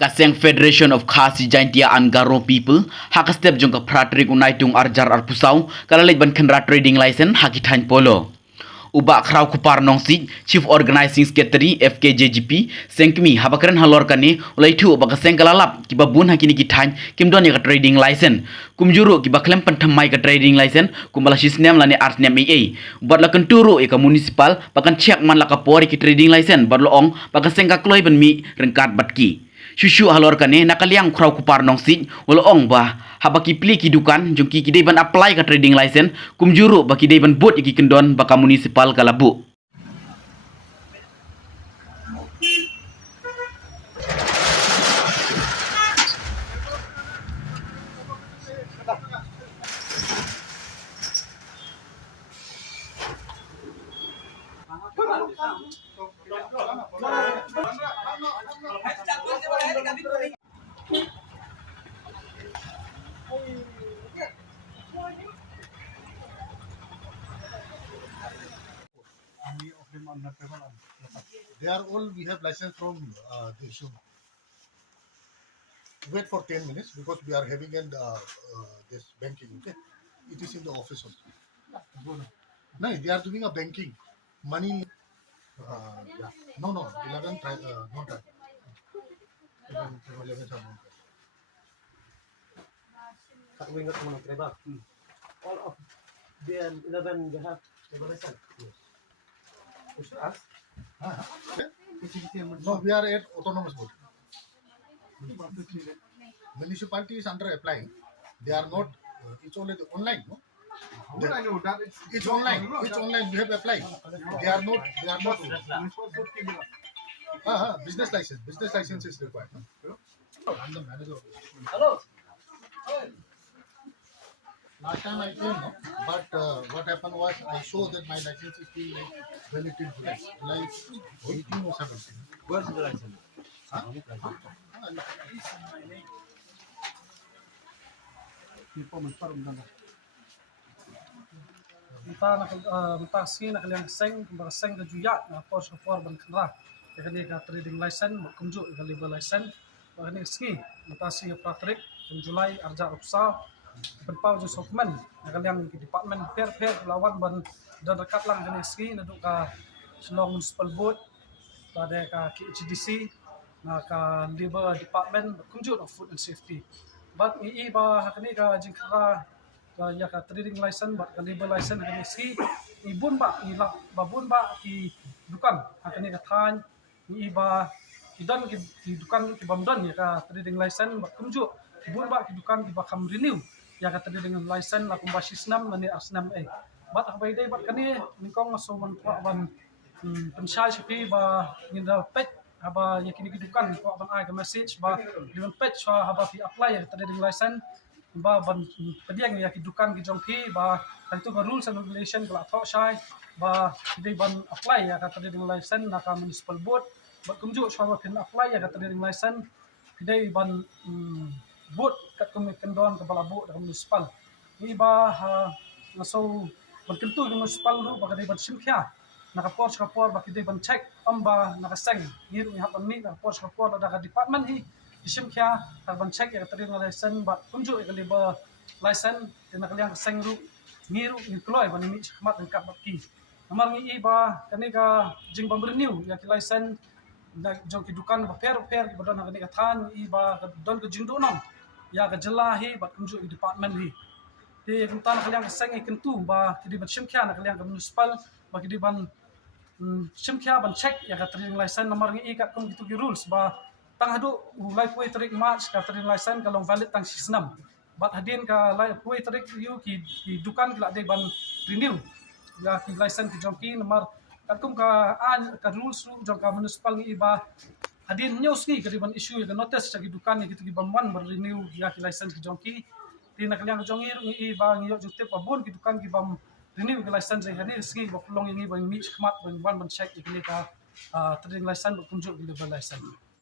Kaseng Federation of Khasi Jaintia and Garo People hakastep jong ka pratrik unaitung arjar arpusau kalalit ban khenra trading license hakithain polo. Uba kraw kupar nongsi Chief Organizing Secretary FKJGP sengkmi habakren halor kane ulaitu uba kaseng kalalap kiba bun hakini kithain kimdon ya ka trading license kumjuru kiba klem pantamai ka trading license kumbala sisnem lani artnem AA ubat lakan turu ka municipal bakan check man laka pori ki trading license badlo ong bakaseng ka kloi ban mi rengkat batki Shushu halor kane nakaliang kraw kupar nongsi wala ong ba habaki pli kidukan jongki kidai ban apply ka trading license kumjuru baki dai ban bot iki kendon baka municipal kalabu. They are all, we have license from the shop. Wait for 10 minutes because we are having this banking. Okay, it is in the office also. No, they are doing a banking money. Yeah. No, 11 not that. 11 are not that. All of the 11 they have license. You should ask. No, we are at autonomous board. Municipality is under applying. They are not. It's only the online. No? It's online. It's online. We have applied. They are not. Business license. Business license is required. No? I'm the manager. Hello. Last time I came, no? But what happened was I showed that my license is still valid till today, like 18 or 17. Where's the license? Huh? Kita sing nakaliang seng kumbaga seng da juyat na force for ban kra kani ka trading license kumju ka legal license kani ski kita sing Patrick Julai arja upsa berpau jo sokmen nakaliang department fair lawan ban dan dekat lang kani ski na ka Shillong Municipal Board pada ka HDC na ka labor department kumju of food and safety but ba kani ka jingkra ya ka trading license ba ka labor license kani si ibun ba ilak babun ba ki dukan kani ka than ba idan ki dukan ki bamdan ya ka trading license ba kumju ibun ba ki dukan ki ba kam renew ya ka trading license la kumba sisnam mani asnam bat habay day bat kani ningkong so man ban pensai sepi ba nginda pet haba ya kini dukan ko ban ai ka message ba diwan pet so haba fi apply ya trading license ba ban pediang ya kidukan ki jongki ba itu ba rules and regulation kala thok sai ba dei ban apply ya ka trading license na ka municipal board ba kumju so ba pin apply ya ka trading license dei ban board kat kum kendon ka bala board ka municipal ni ba so ban kentu municipal ru ba dei ban simkhya na ka por ba dei ban check amba na ka seng hiru ya ban ni na por da ka department hi isim kya ban check ya trading license ba kunju ka liba license na kaliang seng ru ngiru employ ban ni khmat ang kap ki amar ngi ba kani ka jing bam renew ya ki license na jong ki dukan ba fair ba don kani ka than ba don ka jing do nam ya ka jelahi ba kunju department hi ti kuntan kaliang seng kentu ba ki ban sim kya na kaliang ka municipal ba ki ban sim kya ban check ya ka trading license namar ngi ka kum gitu ki rules ba tang hadu life way tarik march ka trading license kalong valid tang sisnam bat hadin ka life way tarik you ki dukan kila de ban renew ya ki license ki jongki nomor katum ka an ka rules ru jong ka municipal ni iba hadin news ni ka ban issue ka notice sa ki dukan ni gitu ki ban wan bar renew ya ki license ki jongki tin nakaliang jongi ru iba ngiyo jute pa bon ki dukan ki bam renew ki license ni hadin ski ba long ni ban mi khmat ban wan ban check ki ka trading license kunjuk ki license